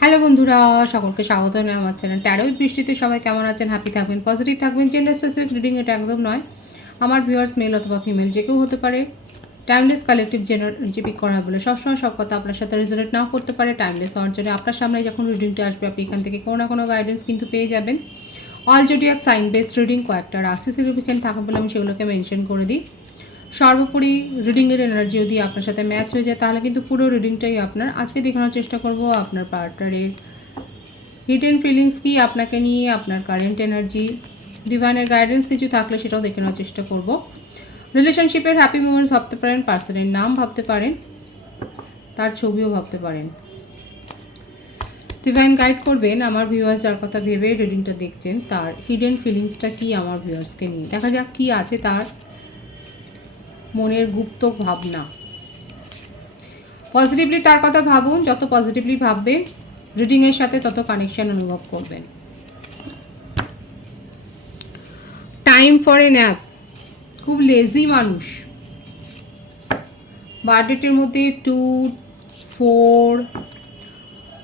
Hello বন্ধুরা, সকলকে স্বাগত জানাই আমার চ্যানেল ট্যারো বৃষ্টিতে সবাই কেমন আছেন? হ্যাপি থাকবেন পজিটিভ থাকবেন। জেন্ডার স্পেসিফিক রিডিং এটা একদম নয়। আমার ভিউয়ার্স মেল অথবা ফিমেল যে কেউ হতে পারে। টাইমলেস কালেকটিভ জেনার জিপিক করা বলে সবসময় সব কথা আপনার সাথে রেজোনেট নাও করতে পারে। টাইমলেস হওয়ার জন্য আপনার সামনে যখন রিডিংটা আসবে, আপনি এখান থেকে কোনো না কোনো গাইডেন্স কিন্তু পেয়ে যাবেন। All zodiac sign based reading কয়েকটা রাশি সিগনিফিকেন্ট থাকে বলে আমি সেগুলোকে মেনশন করে দিই। সর্বোপরি রিডিংয়ের এনার্জি যদি আপনার সাথে ম্যাচ হয়ে যায়, তাহলে কিন্তু পুরো রিডিংটাই আপনার। আজকে দেখানোর চেষ্টা করব আপনার পার্টনারের হিডেন ফিলিংস কি আপনাকে নিয়ে, আপনার কারেন্ট এনার্জি ডিভাইনের গাইডেন্স কিছু থাকলে সেটাও দেখে নেওয়ার চেষ্টা করব। রিলেশনশিপের হ্যাপি মোমেন্টস ভাবতে পারেন পার্সনের নাম ভাবতে পারেন, তার ছবিও ভাবতে পারেন। ডিভাইন গাইড করবেন, আমার ভিউয়ার্স যার কথা ভেবে রিডিংটা দেখছেন, তার হিডেন ফিলিংসটা কি আমার ভিউয়ার্সকে নিয়ে। দেখা যাক কি আছে তার মনের গুপ্ত ভাবনা। পজিটিভলি তার কথা ভাবুন, যত পজিটিভলি ভাববেন রিডিংয়ের সাথে তত কানেকশন অনুভব করবেন। টাইম ফর এ ন্যাপ খুব লেজি মানুষ। বার্থডেটের মধ্যে two four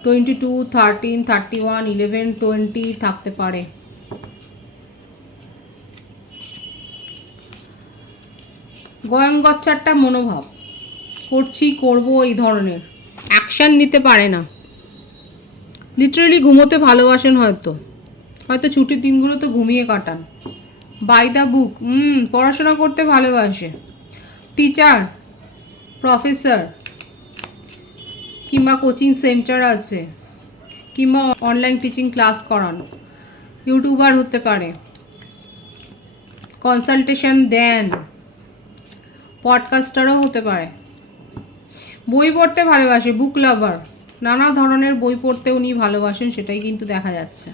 twenty two thirteen thirty one eleven twenty থাকতে পারে। গোয়ঙ্গচ্ছারটা মনোভাব। করছি, করব এই ধরনের। অ্যাকশান নিতে পারে না। লিটারেলি ঘুমোতে ভালোবাসেন হয়তো। হয়তো ছুটির দিনগুলো তো ঘুমিয়ে কাটান। বাই দ্য বুক হুম, পড়াশোনা করতে ভালোবাসে। টিচার প্রফেসর কিংবা কোচিং সেন্টার আছে। কিংবা অনলাইন টিচিং ক্লাস করানো। ইউটিউবার হতে পারে। কনসালটেশন দেন। পডকাস্টারও হতে পারে। বই পড়তে ভালোবাসে বুক লাভার নানা ধরনের বই পড়তে উনি ভালোবাসেন, সেটাই কিন্তু দেখা যাচ্ছে।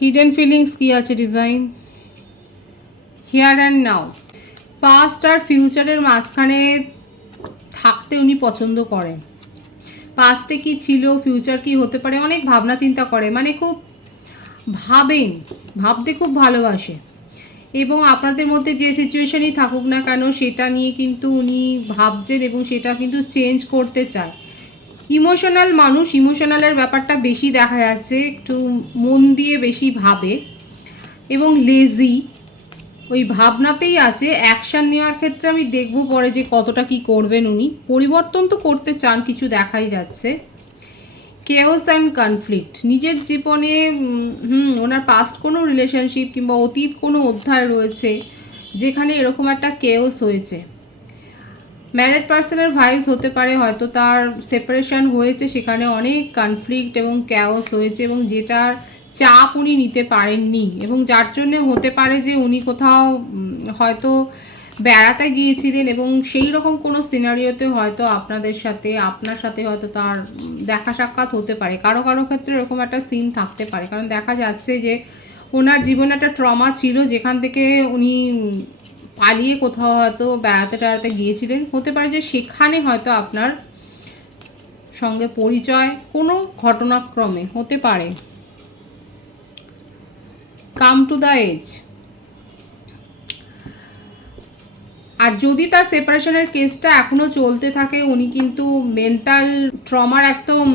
হিডেন ফিলিংস কি আছে divine here and now past আর ফিউচারের মাঝখানে থাকতে উনি পছন্দ করেন। পাস্টে কি ছিল ফিউচার কি হতে পারে, অনেক ভাবনা চিন্তা করে। মানে খুব ভাবেন, ভাবতে খুব ভালোবাসে। এবং আপনাদের মধ্যে যে সিচুয়েশনই থাকুক না কেন, সেটা নিয়ে কিন্তু উনি ভাবছেন এবং সেটা কিন্তু চেঞ্জ করতে চায়। ইমোশনাল মানুষ ইমোশনালের ব্যাপারটা বেশি দেখা যাচ্ছে, একটু মন দিয়ে বেশি ভাবে এবং লেজি ওই ভাবনাতেই আছে অ্যাকশান নেওয়ার ক্ষেত্রে আমি দেখব পরে যে কতটা কি করবেন উনি। পরিবর্তন তো করতে চান, কিছু দেখাই যাচ্ছে। কেওস অ্যান্ড কনফ্লিক্ট নিজের জীবনে হুম, ওনার পাস্ট কোনো রিলেশনশিপ কিংবা অতীত কোনো অধ্যায় রয়েছে যেখানে এরকম একটা কেওস হয়েছে। ম্যারেড পার্সনের ভাইবস হতে পারে, হয়তো তার সেপারেশন হয়েছে, সেখানে অনেক কনফ্লিক্ট এবং ক্যাওস হয়েছে এবং যেটার চাপ উনি নিতে পারেননি এবং যার জন্য হতে পারে যে উনি কোথাও হয়তো বেড়াতে গিয়েছিলেন এবং সেই রকম কোনো সিনারিওতে হয়তো আপনাদের সাথে, আপনার সাথে হয়তো তার দেখা সাক্ষাৎ হতে পারে। কারও কারও ক্ষেত্রে এরকম একটা সিন থাকতে পারে। কারণ দেখা যাচ্ছে যে ওনার জীবনে একটা ট্রমা ছিল যেখান থেকে উনি পালিয়ে কোথাও হয়তো বেড়াতে টেড়াতে গিয়েছিলেন। হতে পারে যে সেখানে হয়তো আপনার সঙ্গে পরিচয় কোনো ঘটনাক্রমে হতে পারে। কাম টু দ্য এজ আর যদি তার সেপারেশনের কেসটা এখনও চলতে থাকে, উনি কিন্তু মেন্টাল ট্রমার একদম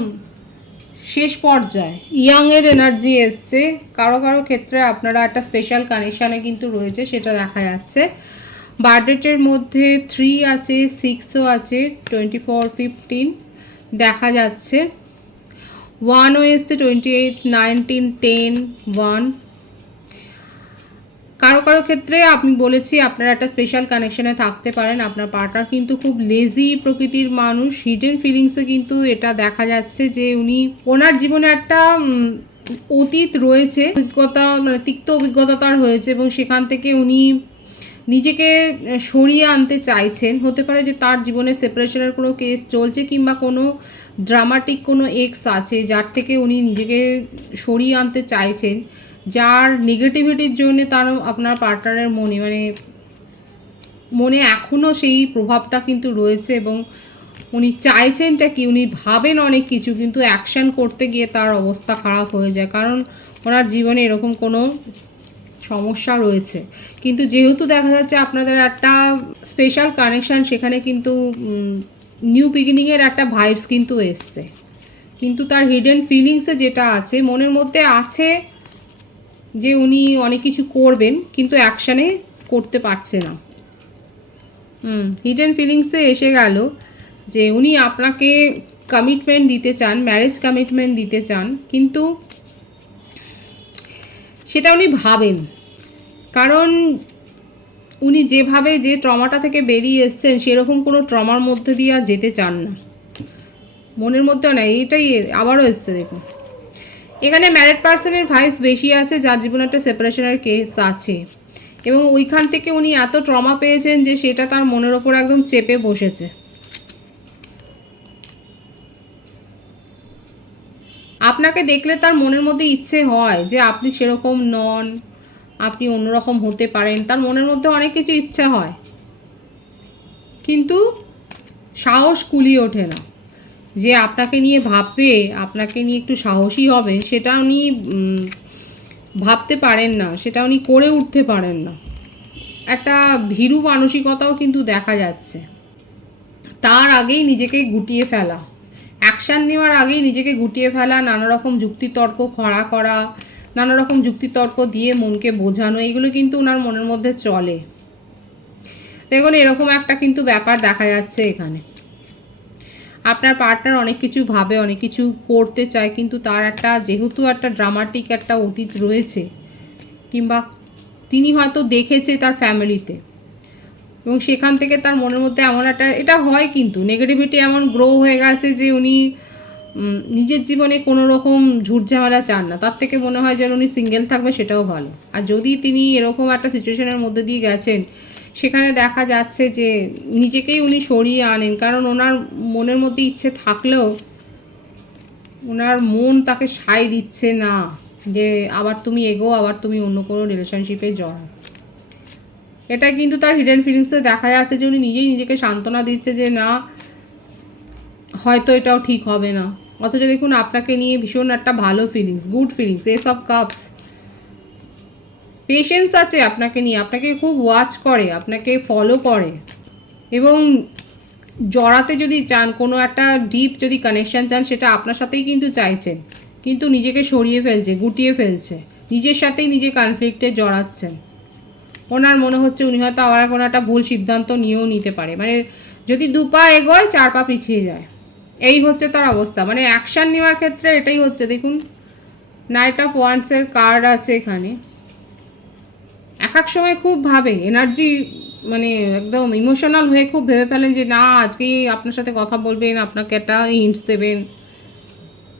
শেষ পর্যায়ে। ইয়াংয়ের এনার্জি এসছে। কারও কারও ক্ষেত্রে আপনারা একটা স্পেশাল কানেকশানে কিন্তু রয়েছে, সেটা দেখা যাচ্ছে। বার্থডেটের মধ্যে থ্রি আছে সিক্সও আছে টোয়েন্টি ফোর ফিফটিন দেখা যাচ্ছে। ওয়ানও এসছে twenty eight nineteen ten one কারও কারও ক্ষেত্রে আপনি বলেছি আপনারা একটা স্পেশাল কানেকশনে থাকতে পারেন আপনার পার্টনার কিন্তু খুব লেজি প্রকৃতির মানুষ হিডেন ফিলিংসে কিন্তু এটা দেখা যাচ্ছে যে উনি ওনার জীবনে একটা অতীত রয়েছে, অভিজ্ঞতা মানে তিক্ত অভিজ্ঞতা তার হয়েছে এবং সেখান থেকে উনি নিজেকে সরিয়ে আনতে চাইছেন। হতে পারে যে তার জীবনে সেপারেশনের কোনো কেস চলছে কিংবা কোনো ড্রামাটিক কোনো এক্স আছে যার থেকে উনি নিজেকে সরিয়ে আনতে চাইছেন। যার নেগেটিভিটির জন্য তার আপনার পার্টনারের মনে মানে মনে এখনও সেই প্রভাবটা কিন্তু রয়েছে এবং উনি চাইছেনটা কি, উনি ভাবেন অনেক কিছু, কিন্তু অ্যাকশন করতে গিয়ে তার অবস্থা খারাপ হয়ে যায়। কারণ ওনার জীবনে এরকম কোনো সমস্যা রয়েছে। কিন্তু যেহেতু দেখা যাচ্ছে আপনাদের একটা স্পেশাল কানেকশান সেখানে কিন্তু নিউ বিগিনিংয়ের একটা ভাইবস কিন্তু এসছে। কিন্তু তার হিডেন ফিলিংসে যেটা আছে, মনের মধ্যে আছে যে উনি অনেক কিছু করবেন, কিন্তু অ্যাকশানে করতে পারছে না। হুম হিডেন ফিলিংসে এসে গেল যে উনি আপনাকে কমিটমেন্ট দিতে চান ম্যারেজ কমিটমেন্ট দিতে চান, কিন্তু সেটা উনি ভাবেন। কারণ উনি যেভাবে যে ট্রমাটা থেকে বেরিয়ে এসছেন, সেরকম কোনো ট্রমার মধ্যে দিয়ে আর যেতে চান না। মনের মধ্যেও না এইটাই আবারও এসছে দেখুন। এখানে ম্যারেড পার্সনের ভাইস বেশি আছে, যার জীবনে একটা সেপারেশনের কেস আছে। এবং ওইখান থেকে উনি এত ট্রমা পেয়েছেন যে সেটা তার মনের ওপর একদম চেপে বসেছে। আপনাকে দেখলে তার মনের মধ্যে ইচ্ছে হয় যে আপনি সেরকম নন, আপনি অন্যরকম হতে পারেন। তার মনের মধ্যে অনেক কিছু ইচ্ছা হয়। কিন্তু সাহস কুলিয়ে ওঠে না। যে আপনাকে নিয়ে ভাববে, আপনাকে নিয়ে একটু সাহসী হবেন সেটা উনি ভাবতে পারেন না, সেটা উনি করে উঠতে পারেন না। একটা ভীরু মানসিকতাও কিন্তু দেখা যাচ্ছে। তার আগেই নিজেকে গুটিয়ে ফেলা। অ্যাকশান নেওয়ার আগেই নিজেকে গুটিয়ে ফেলা নানা রকম যুক্তিতর্ক, খড়া করা নানা রকম যুক্তিতর্ক দিয়ে মনকে বোঝানো এগুলো কিন্তু ওনার মনের মধ্যে চলে। দেখুন, এরকম একটা কিন্তু ব্যাপার দেখা যাচ্ছে এখানে। আপনার পার্টনার অনেক কিছু ভাবে, অনেক কিছু করতে চায়, কিন্তু তার একটা, যেহেতু একটা ড্রামাটিক একটা অতীত রয়েছে, কিংবা তিনি হয়তো দেখেছে তার ফ্যামিলিতে এবং সেখান থেকে তার মনের মধ্যে এমন একটা, এটা হয় কিন্তু নেগেটিভিটি এমন গ্রো হয়ে গেছে যে উনি নিজের জীবনে কোনো রকম ঝুটঝামেলা চান না, তার থেকে মনে হয় যেন উনি সিঙ্গেল থাকবে সেটাও ভালো। আর যদি তিনি এরকম একটা সিচুয়েশনের মধ্যে দিয়ে গেছেন সেখানে দেখা যাচ্ছে যে নিজেকেই উনি সরিয়ে আনেন, কারণ ওনার মনের মধ্যে ইচ্ছে থাকলেও ওনার মন তাকে সায় দিচ্ছে না যে আবার তুমি এগো, আবার তুমি অন্য কোনো রিলেশনশিপে জড়াও এটা কিন্তু তার হিডেন ফিলিংসে দেখা যাচ্ছে যে উনি নিজেই নিজেকে সান্ত্বনা দিচ্ছে যে না, হয়তো এটাও ঠিক হবে না। অথচ দেখুন, আপনাকে নিয়ে ভীষণ একটা ভালো feelings good feelings ace of cups patience আছে আপনাকে নিয়ে, আপনাকে খুব ওয়াচ করে, আপনাকে ফলো করে। এবং জড়াতে যদি চান, কোনো একটা ডিপ যদি কানেকশন চান, সেটা আপনার সাথেই কিন্তু চাইছেন। কিন্তু নিজেকে সরিয়ে ফেলছে, গুটিয়ে ফেলছে। নিজের সাথেই নিজে কনফ্লিক্টে জড়াচ্ছেন। ওনার মনে হচ্ছে উনি হয়তো আবার কোনো একটা ভুল সিদ্ধান্ত নিয়েও নিতে পারে। মানে যদি দু পা এগোয়, চার পা পিছিয়ে যায়। এই হচ্ছে তার অবস্থা। মানে অ্যাকশান নেওয়ার ক্ষেত্রে এটাই হচ্ছে। দেখুন নাইট অফ ওয়ান্সের কার্ড আছে এখানে। এক এক সময় খুব ভাবে এনার্জি মানে একদম ইমোশনাল হয়ে খুব ভেবে ফেলেন যে, না, আজকেই আপনার সাথে কথা বলবেন, আপনাকে একটা হিন্টস দেবেন।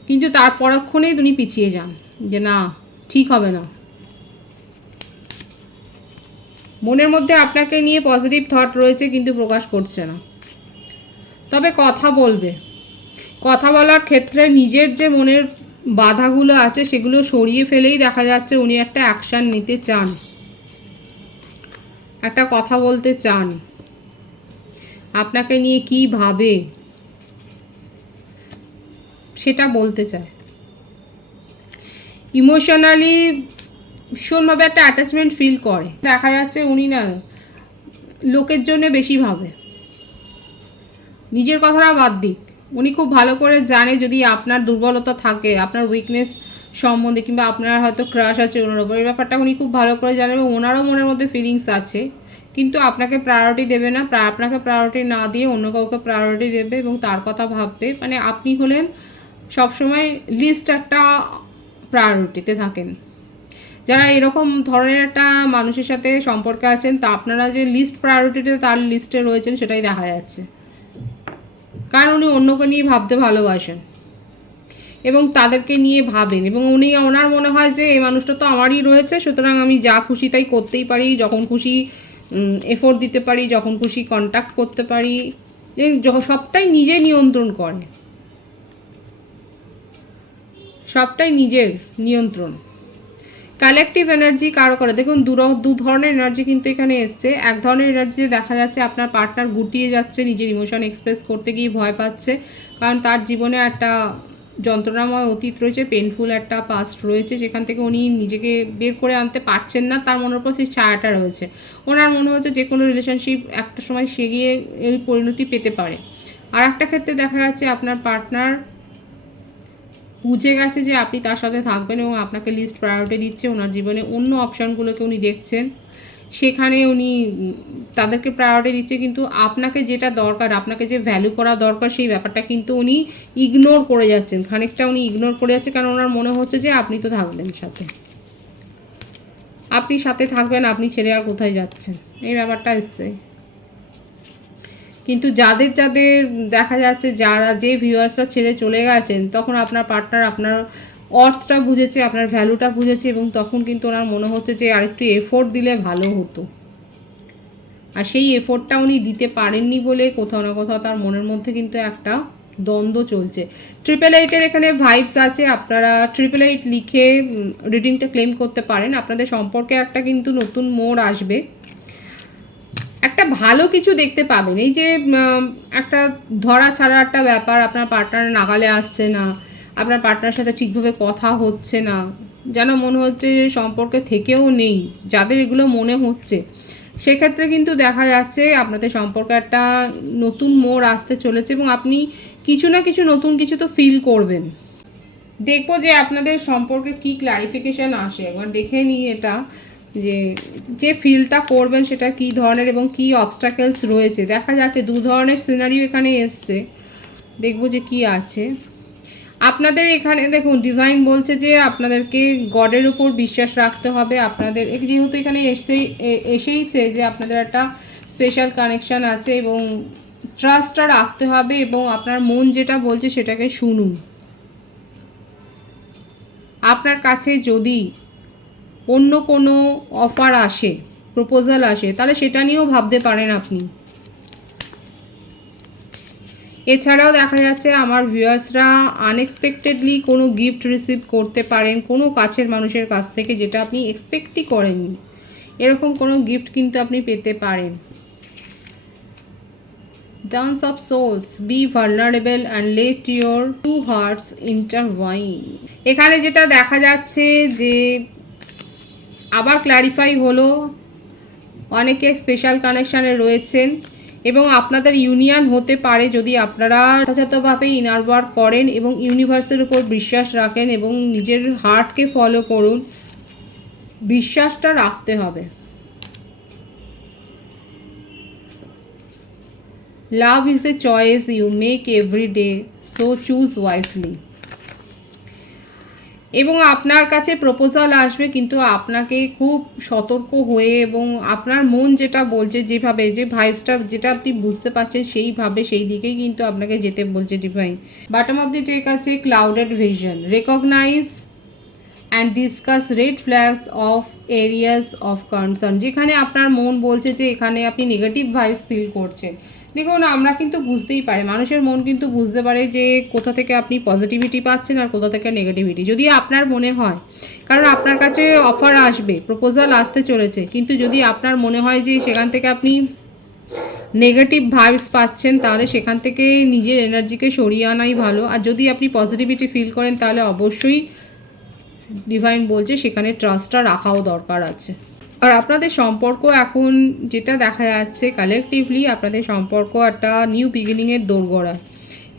কিন্তু তার পরক্ষণেই উনি পিছিয়ে যান যে, না, ঠিক হবে না। মনের মধ্যে আপনাকে নিয়ে পজিটিভ থট রয়েছে কিন্তু প্রকাশ করছে না। তবে কথা বলবে। কথা বলার ক্ষেত্রে নিজের যে মনের বাধাগুলো আছে সেগুলো সরিয়ে ফেলেই দেখা যাচ্ছে উনি একটা অ্যাকশান নিতে চান। একটা কথা বলতে চান। আপনাকে নিয়ে কি ভাবে? সেটা বলতে চায় ইমোশনালি ভীষণভাবে একটা অ্যাটাচমেন্ট ফিল করে। দেখা যাচ্ছে উনি না লোকের জন্য বেশি ভাবে। নিজের কথাটা বাদ দিক। উনি খুব ভালো করে জানে যদি আপনার দুর্বলতা থাকে, আপনার উইকনেস সম্বন্ধে কিংবা আপনার হয়তো ক্রাশ আছে ওনার ওপর এই ব্যাপারটা উনি খুব ভালো করে জানেন এবং ওনারও মনের মধ্যে ফিলিংস আছে। কিন্তু আপনাকে প্রায়োরিটি দেবে না আপনাকে প্রায়োরিটি না দিয়ে অন্য কাউকে প্রায়োরিটি দেবে এবং তার কথা ভাববে। মানে আপনি হলেন সবসময় লিস্ট একটা প্রায়োরিটিতে থাকেন। যারা এরকম ধরনের একটা মানুষের সাথে সম্পর্কে আছেন, তা আপনারা যে লিস্ট প্রায়োরিটিতে তার লিস্টে রয়েছেন সেটাই দেখা যাচ্ছে। কারণ উনি অন্যকে নিয়ে ভাবতে ভালোবাসেন। এবং তাদেরকে নিয়ে ভাবেন এবং উনি, ওনার মনে হয় যে এই মানুষটা তো আমারই রয়েছে, সুতরাং আমি যা খুশি তাই করতেই পারি, যখন খুশি এফোর্ট দিতে পারি, যখন খুশি কন্ট্যাক্ট করতে পারি সবটাই নিজে নিয়ন্ত্রণ করে। সবটাই নিজের নিয়ন্ত্রণ। কালেকটিভ এনার্জি কারও করে, দেখুন দু দু ধরনের এনার্জি কিন্তু এখানে এসছে। এক ধরনের এনার্জিতে দেখা যাচ্ছে আপনার পার্টনার গুটিয়ে যাচ্ছে, নিজের ইমোশন এক্সপ্রেস করতে গিয়ে ভয় পাচ্ছে, কারণ তার জীবনে একটা যন্ত্রণাময় অতীত রয়েছে পেনফুল একটা পাস্ট রয়েছে, যেখান থেকে উনি নিজেকে বের করে আনতে পারছেন না, তার মনের উপর সেই ছায়াটা রয়েছে। ওনার মনে হচ্ছে যে কোনো রিলেশনশিপ একটা সময় সে গিয়ে এই পরিণতি পেতে পারে। আর একটা ক্ষেত্রে দেখা যাচ্ছে আপনার পার্টনার বুঝে গেছে যে আপনি তার সাথে থাকবেন এবং আপনাকে লিস্ট প্রায়োরিটি দিচ্ছে, ওনার জীবনে অন্য অপশানগুলোকে উনি দেখছেন। সেখানে উনি তাদেরকে প্রায়োরিটি দিচ্ছে, কিন্তু আপনাকে যেটা দরকার, আপনাকে যে ভ্যালু করা দরকার সেই ব্যাপারটা কিন্তু উনি ইগনোর করে যাচ্ছেন। খানিকটা উনি ইগনোর করে যাচ্ছে, কারণ ওনার মনে হচ্ছে যে আপনি তো থাকবেন সাথে। আপনি সাথে থাকবেন, আপনি ছেড়ে আর কোথায় যাচ্ছেন? এই ব্যাপারটা এসছে। কিন্তু যাদের যাদের দেখা যাচ্ছে, যারা যে ভিউয়ার্সরা ছেড়ে চলে গেছেন, তখন আপনার পার্টনার আপনার অর্থটা বুঝেছে, আপনার ভ্যালুটা বুঝেছে এবং তখন কিন্তু ওনার মনে হচ্ছে যে আরেকটু এফোর্ট দিলে ভালো হতো। আর সেই এফোর্টটা উনি দিতে পারেননি বলে কোথাও না কোথাও তার মনের মধ্যে কিন্তু একটা দ্বন্দ্ব চলছে। ট্রিপল এইটের এখানে ভাইবস আছে, আপনারা ট্রিপল এইট লিখে রিডিংটা ক্লেম করতে পারেন। আপনাদের সম্পর্কে একটা কিন্তু নতুন মোড় আসবে। একটা ভালো কিছু দেখতে পাবেন। এই যে একটা ধরা ছাড়া একটা ব্যাপার, আপনার পার্টনার নাগালে আসছে না আপনার পার্টনার সাথে ঠিকভাবে কথা হচ্ছে না। যেন মনে হচ্ছে যে সম্পর্কে থেকেও নেই, যাদের এগুলো মনে হচ্ছে। সেক্ষেত্রে কিন্তু দেখা যাচ্ছে আপনাদের সম্পর্কে একটা নতুন মোড় আসতে চলেছে এবং আপনি কিছু না কিছু নতুন কিছু তো ফিল করবেন। দেখব যে আপনাদের সম্পর্কে কি ক্লারিফিকেশন আসে। একবার দেখে নিই এটা, যে যে ফিলটা করবেন সেটা কি ধরনের এবং কি অবস্টাকেলস রয়েছে। দেখা যাচ্ছে দু ধরনের সিনারিও এখানে এসছে। দেখব যে কি আছে। আপনাদের এখানে, দেখুন ডিভাইন বলছে যে আপনাদেরকে গডের উপর বিশ্বাস রাখতে হবে। আপনাদের যেহেতু এখানে এসেই এসেইছে যে আপনাদের একটা স্পেশাল কানেকশান আছে এবং ট্রাস্টটা রাখতে হবে এবং আপনার মন যেটা বলছে সেটাকে শুনুন। আপনার কাছে যদি অন্য কোনো অফার আসে প্রপোজাল আসে, তাহলে সেটা নিয়েও ভাবতে পারেন আপনি। এছাড়াও দেখা যাচ্ছে আমার ভিউয়ার্সরা আনএক্সপেক্টেডলি কোনো গিফট রিসিভ করতে পারেন কোনো কাছের মানুষের কাছ থেকে যেটা আপনি এক্সপেক্টই করেননি। এরকম কোনো গিফট কিন্তু আপনি পেতে পারেন। Dance of souls be vulnerable and let your two hearts intertwine এখানে যেটা দেখা যাচ্ছে যে আবার ক্ল্যারিফাই হলো, অনেকে স্পেশাল কানেকশানে রয়েছেন। এবং আপনাদের ইউনিয়ন হতে পারে যদি আপনারা যথাযথভাবে ইনার করেন এবং ইউনিভার্সের উপর বিশ্বাস রাখেন এবং নিজের হার্টকে ফলো করুন, বিশ্বাসটা রাখতে হবে। Love is a choice you make every day so choose wisely এবং আপনার কাছে প্রপোজাল আসবে কিন্তু আপনাকে খুব সতর্ক হয়ে এবং আপনার মন যেটা বলছে যেভাবে, যে ভাইবসটা যেটা আপনি বুঝতে পারছেন সেইভাবে সেই দিকেই কিন্তু আপনাকে যেতে বলছে divine bottom of the deck আছে clouded vision recognise and discuss red flags of areas of concern যেখানে আপনার মন বলছে যে এখানে আপনি নেগেটিভ ভাইবস ফিল করছেন। দেখুন, আমরা কিন্তু বুঝতেই পারি, মানুষের মন কিন্তু বুঝতে পারে যে কোথা থেকে আপনি পজিটিভিটি পাচ্ছেন আর কোথা থেকে নেগেটিভিটি যদি আপনার মনে হয়, কারণ আপনার কাছে অফার আসবে প্রপোজাল আসতে চলেছে, কিন্তু যদি আপনার মনে হয় যে সেখান থেকে আপনি নেগেটিভ ভাইবস পাচ্ছেন, তাহলে সেখান থেকে নিজের এনার্জিকে সরিয়ে আনাই ভালো। আর যদি আপনি পজিটিভিটি ফিল করেন, তাহলে অবশ্যই ডিভাইন বলছে, সেখানে ট্রাস্টটা রাখাও দরকার আছে। আর আপনাদের সম্পর্ক এখন যেটা দেখা যাচ্ছে কালেকটিভলি আপনাদের সম্পর্ক একটা নিউ বিগিনিংয়ের দোরগোড়া।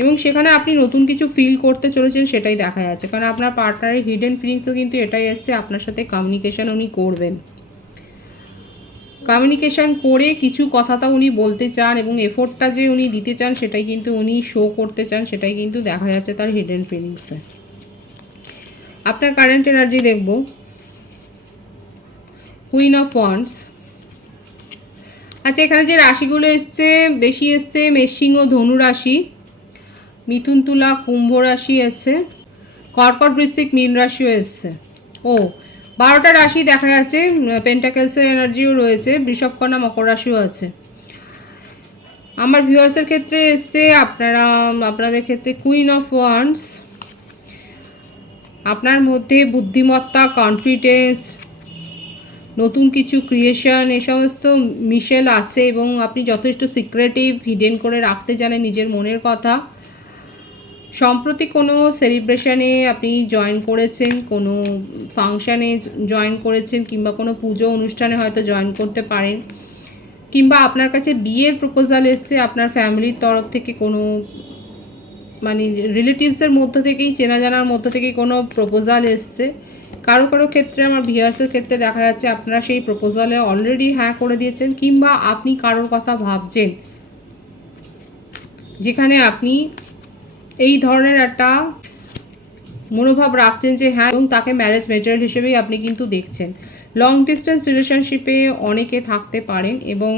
এবং সেখানে আপনি নতুন কিছু ফিল করতে চলেছেন সেটাই দেখা যাচ্ছে। কারণ আপনার পার্টনারের হিডেন ফিলিংসও কিন্তু এটাই এসছে, আপনার সাথে কমিউনিকেশন উনি করবেন। কমিউনিকেশন করে কিছু কথাটা উনি বলতে চান এবং এফোর্টটা যে উনি দিতে চান সেটাই কিন্তু উনি শো করতে চান, সেটাই কিন্তু দেখা যাচ্ছে তার হিডেন ফিলিংসে আপনার কারেন্ট এনার্জি দেখব। কুইন অফ ওয়ান্স আচ্ছা এখানে যে রাশিগুলো এসছে, বেশি এসছে ও ধনু রাশি, মিথুন তুলা, কুম্ভ রাশি আছে, কর্কট বৃশ্চিক মীন রাশিও এসছে। ও, বারোটা রাশি দেখা যাচ্ছে পেন্টাকেলসের এনার্জিও রয়েছে, বৃষভকন্যা, মকর রাশিও আছে। আমার ভিউয়ার্সের ক্ষেত্রে এসছে, আপনারা আপনাদের ক্ষেত্রে কুইন অফ ওয়ান্স আপনার মধ্যে বুদ্ধিমত্তা কনফিডেন্স নতুন কিছু ক্রিয়েশন এ সমস্ত মিশেল আছে এবং আপনি যথেষ্ট সিক্রেটিভ হিডেন করে রাখতে জানেন নিজের মনের কথা। সম্প্রতি কোনো সেলিব্রেশনে আপনি জয়েন করেছেন, কোনো ফাংশানে জয়েন করেছেন কিংবা কোনো পুজো অনুষ্ঠানে হয়তো জয়েন করতে পারেন, কিংবা আপনার কাছে বিয়ের প্রপোজাল এসছে, আপনার ফ্যামিলির তরফ থেকে কোনো মানে রিলেটিভসের মধ্য থেকেই, চেনা জানার মধ্য থেকেই কোনো প্রপোজাল এসছে কারও কারও ক্ষেত্রে আমার ভিউয়ার্সের ক্ষেত্রে দেখা যাচ্ছে আপনারা সেই প্রপোজালে অলরেডি হ্যাঁ করে দিয়েছেন কিংবা আপনি কারোর কথা ভাবছেন। যেখানে আপনি এই ধরনের একটা মনোভাব রাখছেন যে হ্যাঁ এবং তাকে ম্যারেজ মেটেরিয়াল হিসেবেই আপনি কিন্তু দেখছেন। লং ডিস্টেন্স রিলেশনশিপে অনেকে থাকতে পারেন এবং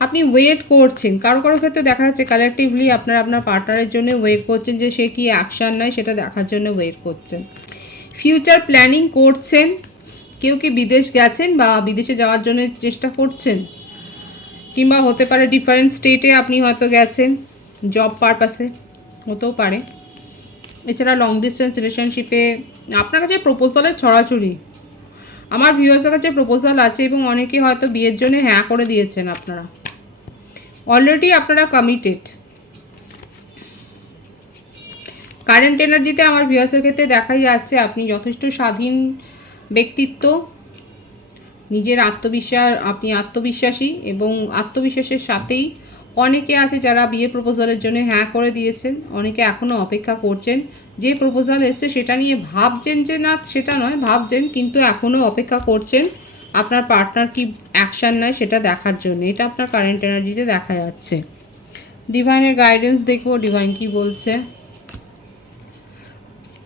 আপনি ওয়েট করছেন। কারও কারও ক্ষেত্রে দেখা যাচ্ছে কালেকটিভলি আপনার আপনার পার্টনারের জন্য ওয়েট করছেন যে সে কি অ্যাকশান নেয় সেটা দেখার জন্য ওয়েট করছেন। ফিউচার প্ল্যানিং করছেন, কেউ কি বিদেশ গেছেন বা বিদেশে যাওয়ার জন্য চেষ্টা করছেন? কিংবা হতে পারে ডিফারেন্ট স্টেটে আপনি হয়তো গেছেন জব পারপাসে হতেও পারে। এছাড়া লং ডিস্টেন্স রিলেশনশিপে আপনার কাছে প্রপোজালের ছড়াছড়ি। আমার ভিউয়ার্সের কাছে প্রপোজাল আছে এবং অনেকে হয়তো বিয়ের জন্য হ্যাঁ করে দিয়েছেন আপনারা। অলরেডি আপনারা কমিটেড কারেন্ট এনার্জিতে আমার ভিউয়ার্সের ক্ষেত্রে দেখাই যাচ্ছে আপনি যথেষ্ট স্বাধীন ব্যক্তিত্ব, নিজের আত্মবিশ্বাস, আপনি আত্মবিশ্বাসী এবং আত্মবিশ্বাসের সাথেই অনেকে আছে যারা বিয়ে প্রপোজালের জন্য হ্যাঁ করে দিয়েছেন, অনেকে এখনও অপেক্ষা করছেন। যে প্রপোজাল এসছে সেটা নিয়ে ভাবছেন যে না, সেটা নয়, ভাবছেন কিন্তু এখনও অপেক্ষা করছেন। আপনার পার্টনার কি অ্যাকশান নেয় সেটা দেখার জন্য। এটা আপনার কারেন্ট এনার্জিতে দেখা যাচ্ছে। ডিভাইনের গাইডেন্স দেখব ডিভাইন কি বলছে?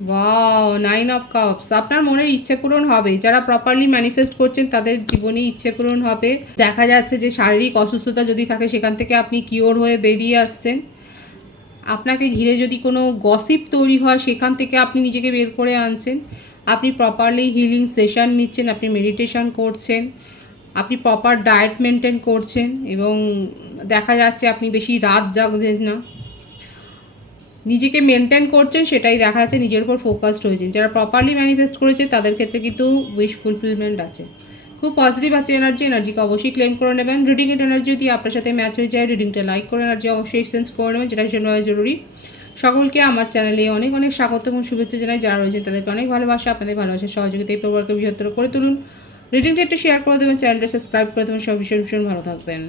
ওয়াও নাইন অফ কাপস আপনার মনের ইচ্ছে পূরণ হবে। যারা প্রপারলি ম্যানিফেস্ট করছেন, তাদের জীবনে ইচ্ছে পূরণ হবে। দেখা যাচ্ছে যে শারীরিক অসুস্থতা যদি থাকে, সেখান থেকে আপনি কিওর হয়ে বেরিয়ে আসছেন। আপনাকে ঘিরে যদি কোনো গসিপ তৈরি হয়, সেখান থেকে আপনি নিজেকে বের করে আনছেন। আপনি প্রপারলি হিলিং সেশন নিচ্ছেন, আপনি মেডিটেশন করছেন, আপনি প্রপার ডায়েট মেনটেন করছেন এবং দেখা যাচ্ছে আপনি বেশি রাত জাগছেন না। নিজেকে মেনটেন করছেন, সেটাই দেখা যাচ্ছে নিজের উপর ফোকাসড হয়েছেন। যারা প্রপারলি ম্যানিফেস্ট করেছে, তাদের ক্ষেত্রে কিন্তু উইশ ফুলফিলমেন্ট আছে। খুব পজিটিভ আছে এনার্জি এনার্জিকে অবশ্যই ক্লেম করে নেবেন। রিডিং এর এনার্জি যদি আপনার সাথে ম্যাচ হয়ে যায় রিডিংটা লাইক করে এনার্জি অবশ্যই এক্সচেঞ্জ করে নেবেন, যেটা জন্য জরুরি। সকলকে আমার চ্যানেলে অনেক অনেক স্বাগত এবং শুভেচ্ছা জানাই। যারা রয়েছেন, তাদেরকে অনেক ভালোবাসা, আপনাদের ভালোবাসার সহযোগিতা এই প্রবারকে বৃহত্তর করে তুলুন। রিডিংটা একটু শেয়ার করে দেবেন চ্যানেলটা সাবস্ক্রাইব করে দেবেন। সব ভীষণ ভীষণ ভালো থাকবেন।